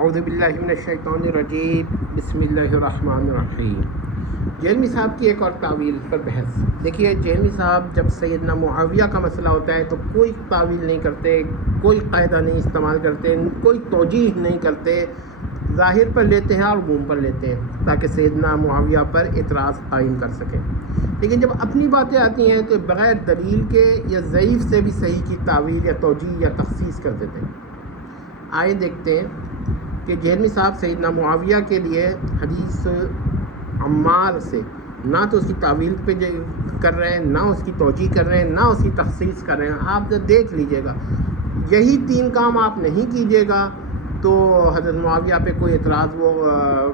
اعوذ باللہ من الشیطان الرجیم، بسم اللہ الرحمن الرحیم۔ جہلمی صاحب کی ایک اور تعویل پر بحث۔ دیکھیے، جہلمی صاحب جب سیدنا معاویہ کا مسئلہ ہوتا ہے تو کوئی تعویل نہیں کرتے، کوئی قاعدہ نہیں استعمال کرتے، کوئی توجیح نہیں کرتے، ظاہر پر لیتے ہیں اور عموم پر لیتے ہیں تاکہ سیدنا معاویہ پر اعتراض قائم کر سکیں۔ لیکن جب اپنی باتیں آتی ہیں تو بغیر دلیل کے یا ضعیف سے بھی صحیح کی تعویل یا توجیح یا تخصیص کر دیتے ہیں۔ آئے دیکھتے ہیں کہ جہلمی صاحب سیدنا معاویہ کے لیے حدیث عمار سے نہ تو اس کی تعویل پہ کر رہے ہیں، نہ اس کی توجیح کر رہے ہیں، نہ اس کی تخصیص کر رہے ہیں۔ آپ دیکھ لیجئے گا، یہی تین کام آپ نہیں کیجئے گا تو حضرت معاویہ پہ کوئی اعتراض وہ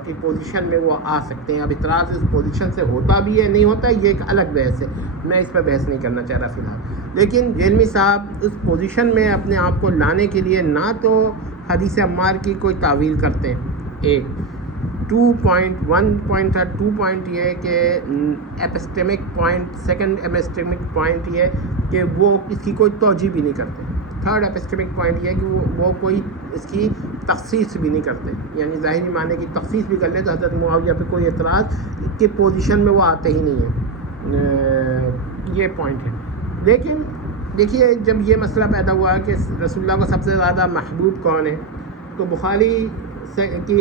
کی پوزیشن میں وہ آ سکتے ہیں۔ اب اعتراض اس پوزیشن سے ہوتا بھی ہے نہیں ہوتا ہے، یہ ایک الگ بحث ہے، میں اس پہ بحث نہیں کرنا چاہ رہا فی الحال۔ لیکن جہلمی صاحب اس پوزیشن میں اپنے آپ کو لانے کے لیے نہ تو حدیث عمار کی کوئی تعویل کرتے ہیں، ایک 2.1 پوائنٹ تھا، 2 پوائنٹ یہ ہے کہ ایپسٹیمک پوائنٹ، سیکنڈ ایپسٹیمک پوائنٹ یہ ہے کہ وہ اس کی کوئی توجیح بھی نہیں کرتے، تھرڈ ایپسٹیمک پوائنٹ یہ ہے کہ وہ کوئی اس کی تخصیص بھی نہیں کرتے، یعنی ظاہری معنی کی تخصیص بھی کر لیں تو حضرت معاویہ پہ کوئی اعتراض کی پوزیشن میں وہ آتے ہی نہیں ہیں، یہ پوائنٹ ہے۔ لیکن دیکھیے، جب یہ مسئلہ پیدا ہوا کہ رسول اللہ کو سب سے زیادہ محبوب کون ہے تو بخاری کی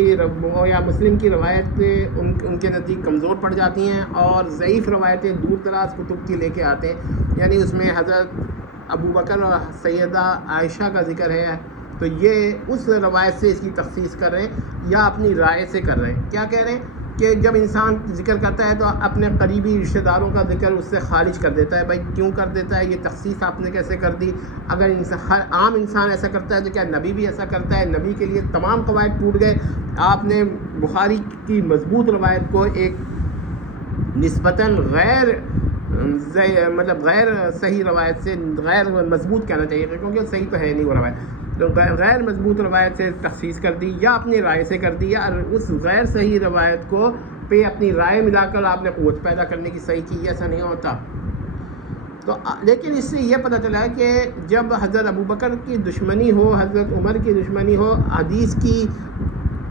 یا مسلم کی روایتیں ان کے نزدیک کمزور پڑ جاتی ہیں اور ضعیف روایتیں دور دراز کتب کی لے کے آتے ہیں، یعنی اس میں حضرت ابوبکر اور سیدہ عائشہ کا ذکر ہے تو یہ اس روایت سے اس کی تخصیص کر رہے ہیں یا اپنی رائے سے کر رہے ہیں۔ کیا کہہ رہے ہیں کہ جب انسان ذکر کرتا ہے تو اپنے قریبی رشتہ داروں کا ذکر اس سے خارج کر دیتا ہے۔ بھائی کیوں کر دیتا ہے؟ یہ تخصیص آپ نے کیسے کر دی؟ اگر ہر عام انسان ایسا کرتا ہے تو کیا نبی بھی ایسا کرتا ہے؟ نبی کے لیے تمام قواعد ٹوٹ گئے۔ آپ نے بخاری کی مضبوط روایت کو ایک نسبتاً غیر صحیح روایت سے، غیر مضبوط کہنا چاہیے کیونکہ صحیح تو ہے نہیں وہ روایت، تو غیر مضبوط روایت سے تخصیص کر دی یا اپنی رائے سے کر دی، یا اس غیر صحیح روایت کو پہ اپنی رائے ملا کر آپ نے قوت پیدا کرنے کی صحیح کی، ایسا نہیں ہوتا۔ تو لیکن اس سے یہ پتہ چلا کہ جب حضرت ابوبکر کی دشمنی ہو، حضرت عمر کی دشمنی ہو، حدیث کی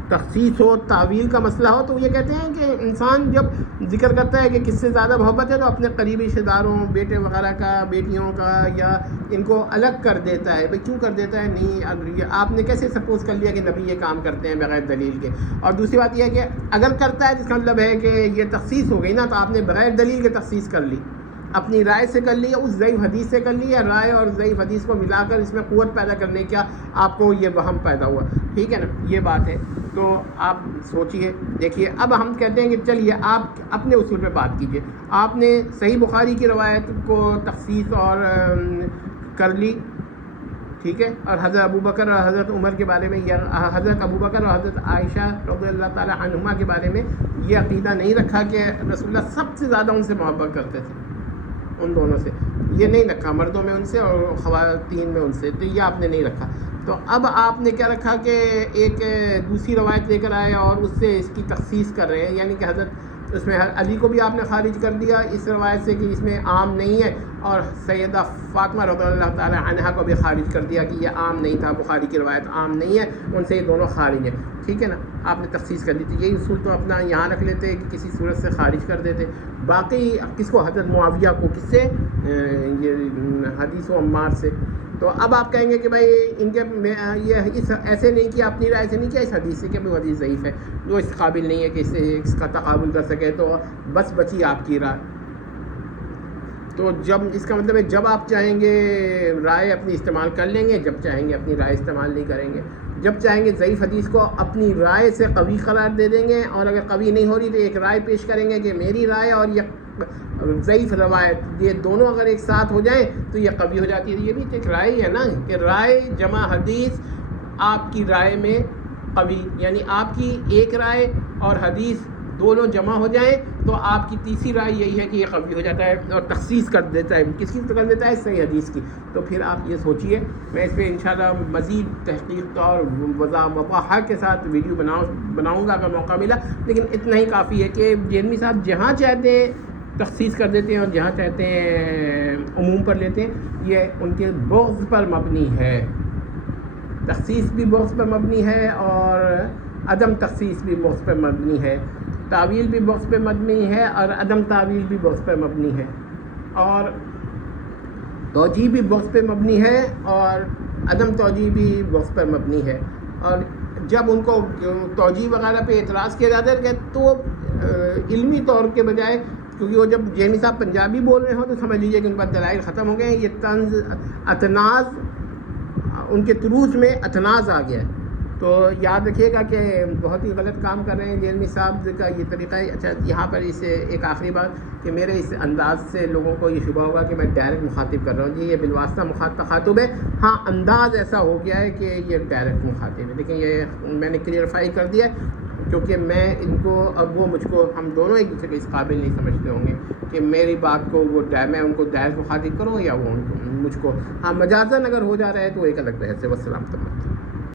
تخصیص ہو، تعویل کا مسئلہ ہو، تو یہ کہتے ہیں کہ انسان جب ذکر کرتا ہے کہ کس سے زیادہ محبت ہے تو اپنے قریبی رشتہ داروں، بیٹے وغیرہ کا، بیٹیوں کا، یا ان کو الگ کر دیتا ہے۔ بھئی کیوں کر دیتا ہے؟ نہیں، آپ نے کیسے سپوز کر لیا کہ نبی یہ کام کرتے ہیں بغیر دلیل کے؟ اور دوسری بات یہ ہے کہ اگر کرتا ہے تو اس کا مطلب ہے کہ یہ تخصیص ہو گئی نا، تو آپ نے بغیر دلیل کے تخصیص کر لی، اپنی رائے سے کر لی یا اس ضعیف حدیث سے کر لی، یا رائے اور ضعیف حدیث کو ملا کر اس میں قوت پیدا کرنے کا آپ کو یہ وہم پیدا ہوا۔ ٹھیک ہے نا، یہ بات ہے۔ تو آپ سوچئے، دیکھیے، اب ہم کہتے ہیں کہ چلیے آپ اپنے اصول پہ بات کیجئے۔ آپ نے صحیح بخاری کی روایت کو تخصیص اور کر لی، ٹھیک ہے، اور حضرت ابوبکر اور حضرت عمر کے بارے میں، یا حضرت ابوبکر اور حضرت عائشہ رضی اللہ تعالی عنہما کے بارے میں یہ عقیدہ نہیں رکھا کہ رسول اللہ سب سے زیادہ ان سے محبت کرتے تھے، ان دونوں سے، یہ نہیں رکھا، مردوں میں ان سے اور خواتین میں ان سے، تو یہ آپ نے نہیں رکھا۔ تو اب آپ نے کیا رکھا کہ ایک دوسری روایت لے کر آئے اور اس سے اس کی تخصیص کر رہے ہیں، یعنی کہ حضرت اس میں علی کو بھی آپ نے خارج کر دیا اس روایت سے کہ اس میں عام نہیں ہے، اور سیدہ فاطمہ رضی اللہ تعالی عنہا کو بھی خارج کر دیا کہ یہ عام نہیں تھا، بخاری کی روایت عام نہیں ہے، ان سے یہ دونوں خارج ہیں۔ ٹھیک ہے نا، آپ نے تخصیص کر دی تھی، یہی اصول تو اپنا یہاں رکھ لیتے کہ کسی صورت سے خارج کر دیتے۔ باقی کس کو؟ حضرت معاویہ کو، کس سے؟ یہ حدیث و عمار سے۔ تو اب آپ کہیں گے کہ بھائی ان کے یہ ایسے نہیں کیا، اپنی رائے سے نہیں کیا، اس حدیث سے کہ وہ حدیث ضعیف ہے، جو اس قابل نہیں ہے کہ اس کا تقابل کر سکے، تو بس بچی آپ کی رائے۔ تو جب اس کا مطلب ہے جب آپ چاہیں گے رائے اپنی استعمال کر لیں گے، جب چاہیں گے اپنی رائے استعمال نہیں کریں گے، جب چاہیں گے ضعیف حدیث کو اپنی رائے سے قوی قرار دے دیں گے، اور اگر قوی نہیں ہو رہی تو ایک رائے پیش کریں گے کہ میری رائے اور یہ ضعیف روایت، یہ دونوں اگر ایک ساتھ ہو جائیں تو یہ قوی ہو جاتی ہے۔ یہ بھی ایک رائے ہے نا، کہ رائے جمع حدیث آپ کی رائے میں قوی، یعنی آپ کی ایک رائے اور حدیث دونوں جمع ہو جائیں تو آپ کی تیسری رائے یہی ہے کہ یہ قوی ہو جاتا ہے اور تخصیص کر دیتا ہے، کس کی کر دیتا ہے؟ صحیح حدیث کی۔ تو پھر آپ یہ سوچئے، میں اس پہ انشاءاللہ مزید تحقیق اور وضاحت کے ساتھ ویڈیو بناؤں گا اگر موقع ملا، لیکن اتنا ہی کافی ہے کہ جہلمی صاحب جہاں چاہتے ہیں تخصیص کر دیتے ہیں اور جہاں چاہتے ہیں عموم پر لیتے ہیں، یہ ان کے بغض پر مبنی ہے۔ تخصیص بھی بغض پہ مبنی ہے اور عدم تخصیص بھی بغض پہ مبنی ہے، تعویل بھی بغض پہ مبنی ہے اور عدم تعویل بھی بغض پہ مبنی ہے، اور توجیہ بھی بغض پہ مبنی ہے اور عدم توجیہ بھی بغض پہ مبنی ہے۔ اور جب ان کو توجیہ وغیرہ پہ اعتراض کیا جاتا ہے تو علمی طور کے بجائے، کیونکہ وہ جب جیمی صاحب پنجابی بول رہے ہوں تو سمجھ لیجیے کہ ان پر دلائل ختم ہو گئے ہیں، یہ طنز اطناز ان کے طروز میں اطناز آ گیا ہے۔ تو یاد رکھیے گا کہ بہت ہی غلط کام کر رہے ہیں جیلمی صاحب کا یہ طریقہ ہے۔ اچھا، یہاں پر اسے ایک آخری بات کہ میرے اس انداز سے لوگوں کو یہ شبہ ہوگا کہ میں ڈائریکٹ مخاطب کر رہا ہوں، جی یہ بالواسطہ تخاطب ہے، ہاں انداز ایسا ہو گیا ہے کہ یہ ڈائریکٹ مخاطب ہے، لیکن یہ میں نے کلیئرفائی کر دیا ہے، کیونکہ میں ان کو اب وہ مجھ کو ہم دونوں ایک دوسرے کے اس قابل نہیں سمجھتے ہوں گے کہ میری بات کو وہ میں ان کو ڈائریکٹ مخاطب کروں یا وہ مجھ کو، ہاں مجازاً اگر ہو جا رہا ہے تو ایک الگ بحث ہے۔ والسلام علیکم۔